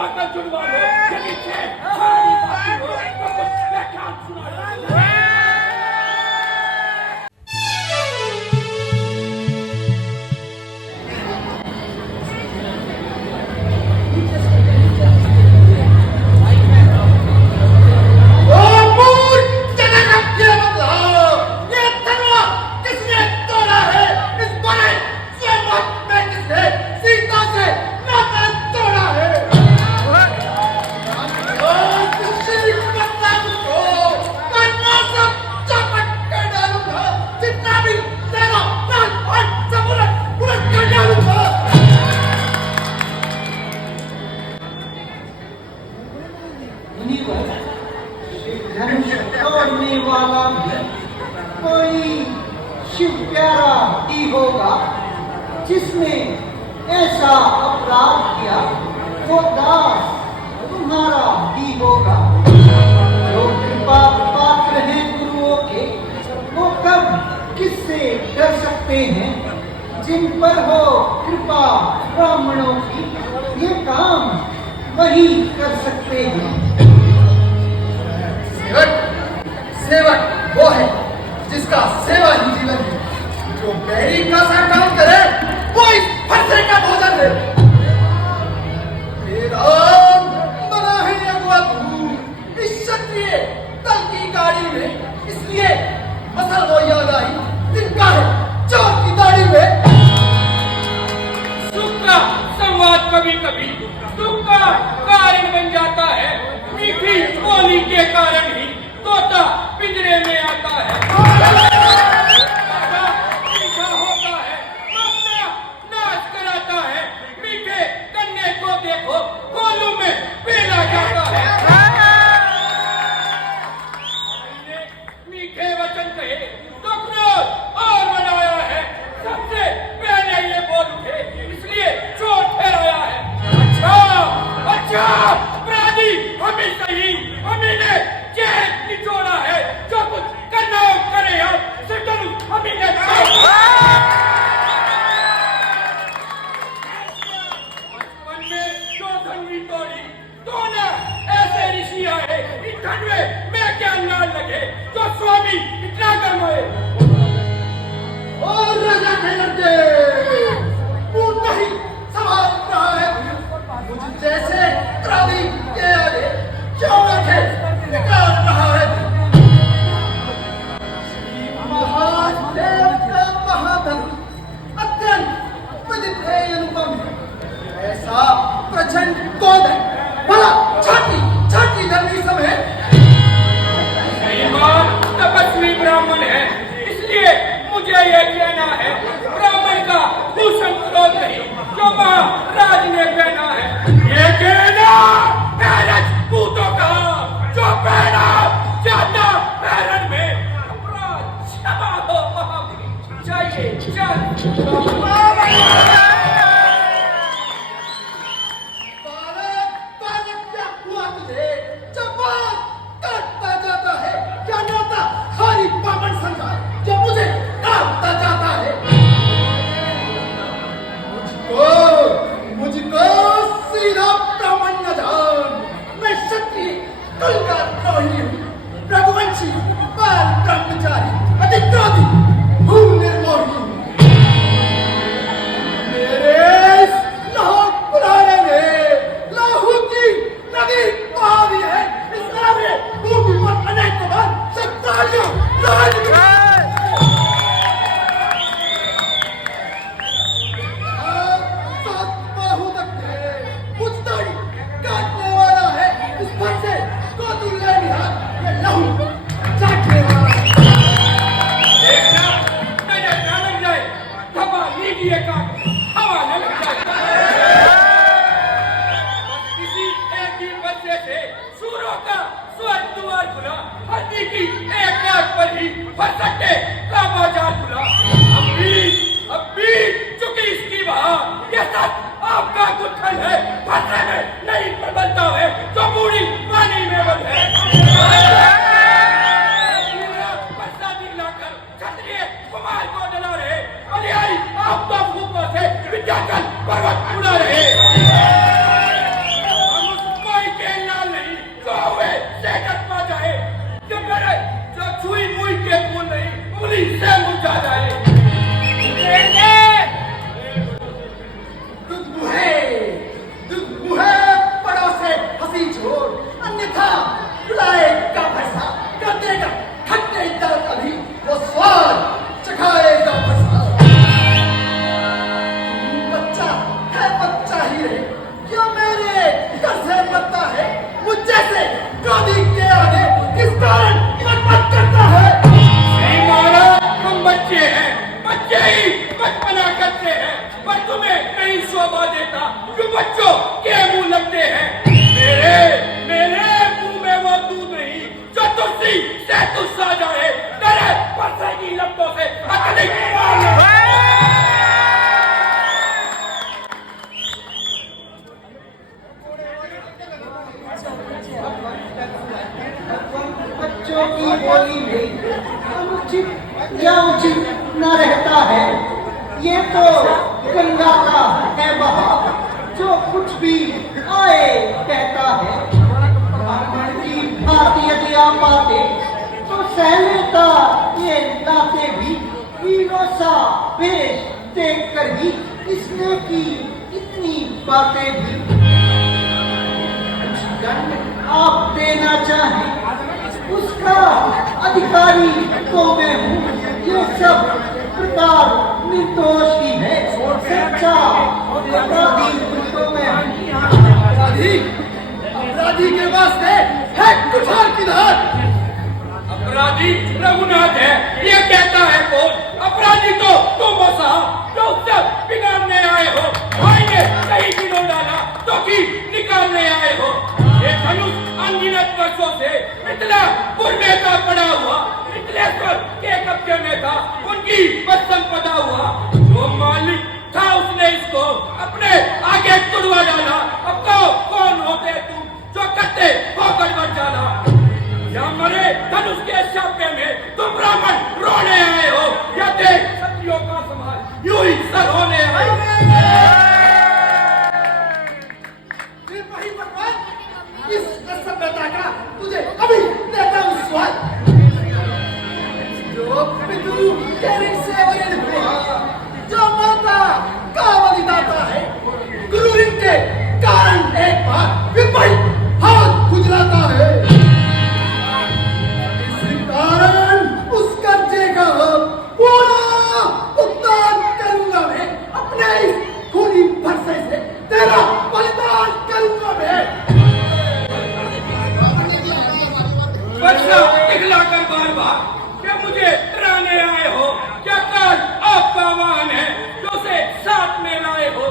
छुड़वाकर छुड़वा लो, यदि चैन सारी बाकी हो तो कुछ व्याख्यान सुना दो। धनुष तोड़ने वाला भी कोई शिव प्यारा ही होगा, जिसने ऐसा अपराध किया वो दास तुम्हारा ही होगा। जो कृपा पात्र हैं गुरुओं के, वो कब किससे डर सकते हैं? जिन पर हो कृपा ब्राह्मणों की, ये काम वही कर सकते हैं। सेवक वो है जिसका सेवा ही जीवन है। जो बैरी का सा काम करे वो इस फरसे का भोजन है। बना है अगुआ तू इस क्षत्रिय दल की गाड़ी में, इसलिए असल वो याद आई तिनका है चोर की दाढ़ी में। सुख का संवाद कभी कभी दुख का कारण बन जाता है। मीठी बोली के कारण ही तोता पिंजरे में आता है। मीठा होता है, अपना नाच कराता है। मीठे कन्ने को देखो, कोलू में पेला जाता है। मीठे वचन कहे तो क्रोध और बनाया है। सबसे पहले ये बोल उठे, इसलिए चोट ठहराया है। अच्छा अपराधी हम ही सही, हम ही ने चैन निचोड़ा है। जो कुछ करना हो करे, हम सिर्फ हम ही ने बचपन में जो धनवी तोड़ी तो न ऐसे ऋषि आए। इन धनवे में क्या नाल लगे तो स्वामी इतना गरमाए। और राजा के लड़के तू नहीं सवाल रहा है। मुझ जैसे त्रादी के आगे क्यों रखे निकाल रहा है। महादेव का महाधन अत्यंत विदित है अनुपम है। ऐसा प्रचंड क्रोध है, भला छाती छाती धरनी सब है। तपस्वी ब्राह्मण है, इसलिए मुझे ये कहना है। ब्राह्मण का भूषण क्रोध नहीं जो महाराज ने पहना है। ये कहना है राजपूतों का, जो पहना जाता पैरन में। अपराध क्षमा हो महावीर, चाहिए चल। मुझको सीधा ब्राह्मण न जान। मैं क्षत्रिय कुल का द्रोही हूँ, रघुवंशी बाल ब्रह्मचारी, अति क्रोधी, भूल निर्मोही। मुझे ही बचपना करते हैं, पर तुम्हें नहीं शोभा देता जो बच्चों के मुंह लगते हैं। मेरे मुंह में वो दूध नहीं जो तुलसी से तुस्सा जाए, तेरे परसे की लपटों से अत्यधिक बच्चों की बोली में अनुचित या उचित न रहता है। ये तो गंगा का है बहाव, जो कुछ भी आए कहता है। ब्राह्मण की भांति यदि आप पाते तो सह लेता ये लाते भी, हीरो सा भेष देख कर ही इसने की इतनी बातें भी। कुछ दंड आप देना चाहें उसका अधिकारी तो मैं हूँ। ये सब प्रकार निर्दोष ही है, सच्चा अपराधी तो मैं हूँ। अपराधी के वास्ते है कुठार की धार। अपराधी रघुनाथ है, ये कहता है कौन? अपराधी तो तुम हो साहब, जो सब बिगाड़ने आए हो। भाई ने सही दिनों डाला तो की निकालने आए हो। ये धनुष अनगिनत वर्षों से मिथिलापुर में था पड़ा हुआ, मिथिलेश्वर के कब्जे में था, उनकी बस संपदा हुआ। जो मालिक था उसने इसको अपने आगे तुड़वा डाला। अब तो कौन होते तुम जो करते हो गड़बड़ डाला? या मरे धनुष के शापे में तुम ब्राह्मण रोने आए हो, या देख सत्रियों का समाज यूं ही सर होने आए हो। वही भगवान, इस असभ्यता का तुझे अभी देता हूँ स्वाद। जो पितु तेरे सेवक हुआ, जो माता कावली दाता है, गुरु के कारण एक बार फिर वही हाथ गुजराता है। इस कारण उस कर्जे का पूरा भुगतान करूंगा मैं, अपने इस खूनी भरसे से तेरा बलिदान करूंगा मैं। वर्षा दिखलाकर बार बार क्या मुझे डराने आए हो? क्या काल आपका वाहन है जो से साथ में लाए हो?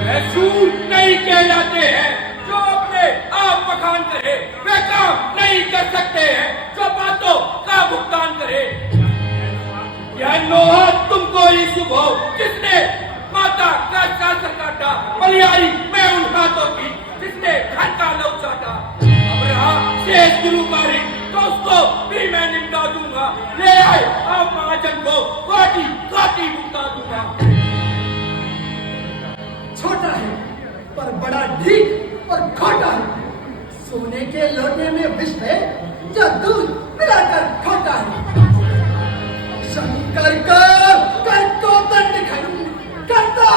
वे शूर नहीं कहलाते हैं जो अपने आप बखान करे, वे काम नहीं कर सकते हैं जो बातों का भुगतान करे। यह नोहा तुमको ही शुभ हो जिसने माता का शासन काटा, बलियारी मैं उन हाथों की जिसने घर का लव चाटा। अब रहा शेष गुरुकारी तो उसको भी मैं निपटा दूंगा। ले आए आप महाजन को काटी काटी भुगता दूंगा। छोटा है पर बड़ा ढीठ और खोटा है, सोने के लोटे में विष है जो दूध मिलाकर खोटा है। शंकर कर को दंड खड़ू करता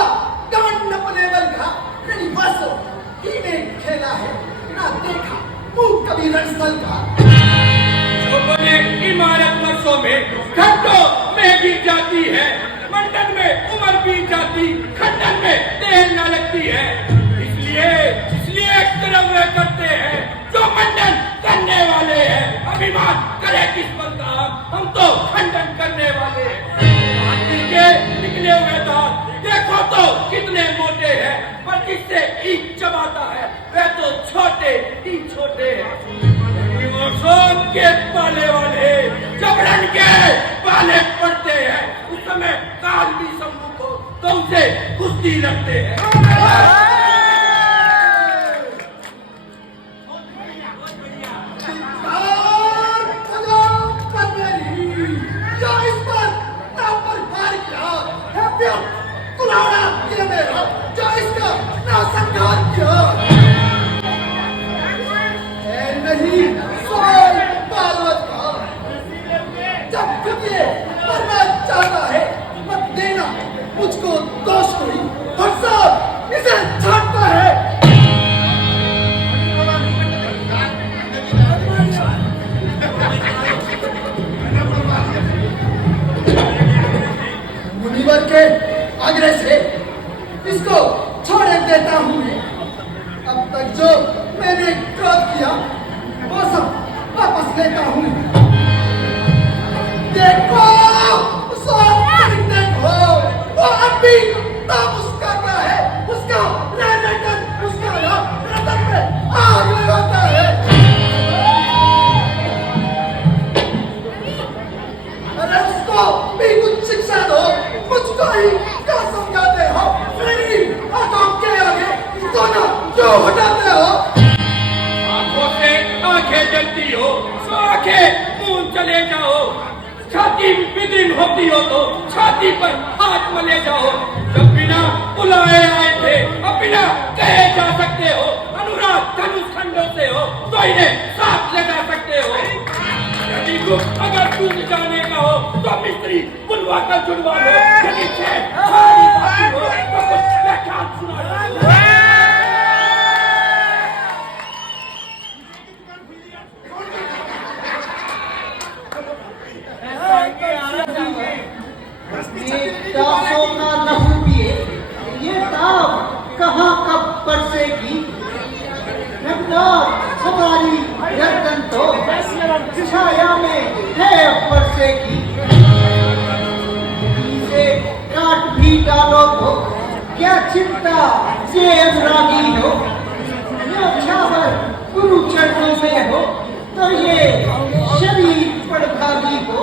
गांड अपने बल का, नहीं बस ही ने खेला है ना देखा मुंह कभी रणस्थल का। जो बने इमारत वर्षों में घंटों में गिर जाती है, मंडन में उम्र बीत जाती, खंडन में देर न लगती है। इसलिए कर्म वे करते हैं जो मंडन करने वाले हैं। अभिमान करे किस बल का, हम तो खंडन करने वाले हैं। हाथी के निकले हुए दांत देखो तो कितने मोटे हैं, पर जिससे ईंट चबाता है वे तो छोटे ही छोटे हैं। के पाले वाले जब रन के पाले पड़ते हैं, उस समय काल भी सम्मुख हो तो उसे कुश्ती लगते हैं। जो इसका ना संघार किया नहीं सोए बालवत का, जब खुद ये मरना चाहता है मत देना मुझको दोष कोई, और सब इसे छाटता है। मुनिवर के आग्रह से इसको छोड़ देता हूँ मैं। अब तक जो मैंने क्रोध किया वो सब वापस लेता हूँ। देखो सब देखो भाई क्या समझाते हो? मेरी आंखों के आगे सोना क्यों हटाते हो? आंखों से आंखें जलती हो तो आंखें मुंह चले जाओ, छाती विदीर्ण होती हो तो छाती पर हाथ मले जाओ। जब बिना बुलाए आए थे अब बिना कहे जा सकते हो, अनुराग धनुष खंडों से हो तो इन्हें साथ ले जा सकते हो। यदि दुख अगर टूट जाने का हो तो मिस्त्री बुलवा कर जुड़वा लो, यदि छेद खाली बाकी हो तो कुछ व्याख्यान सुना दो। दासों का लहू पिए ये ताप कहाँ कब बरसेगी। रंगदार हमारी गर्दन तो छाया में है बरसेगी। इसे काट भी डालो तो क्या चिंता ये अनुरागी हो। न्योछावर गुरु चरणों में हो तो ये शरीर पर भागी हो।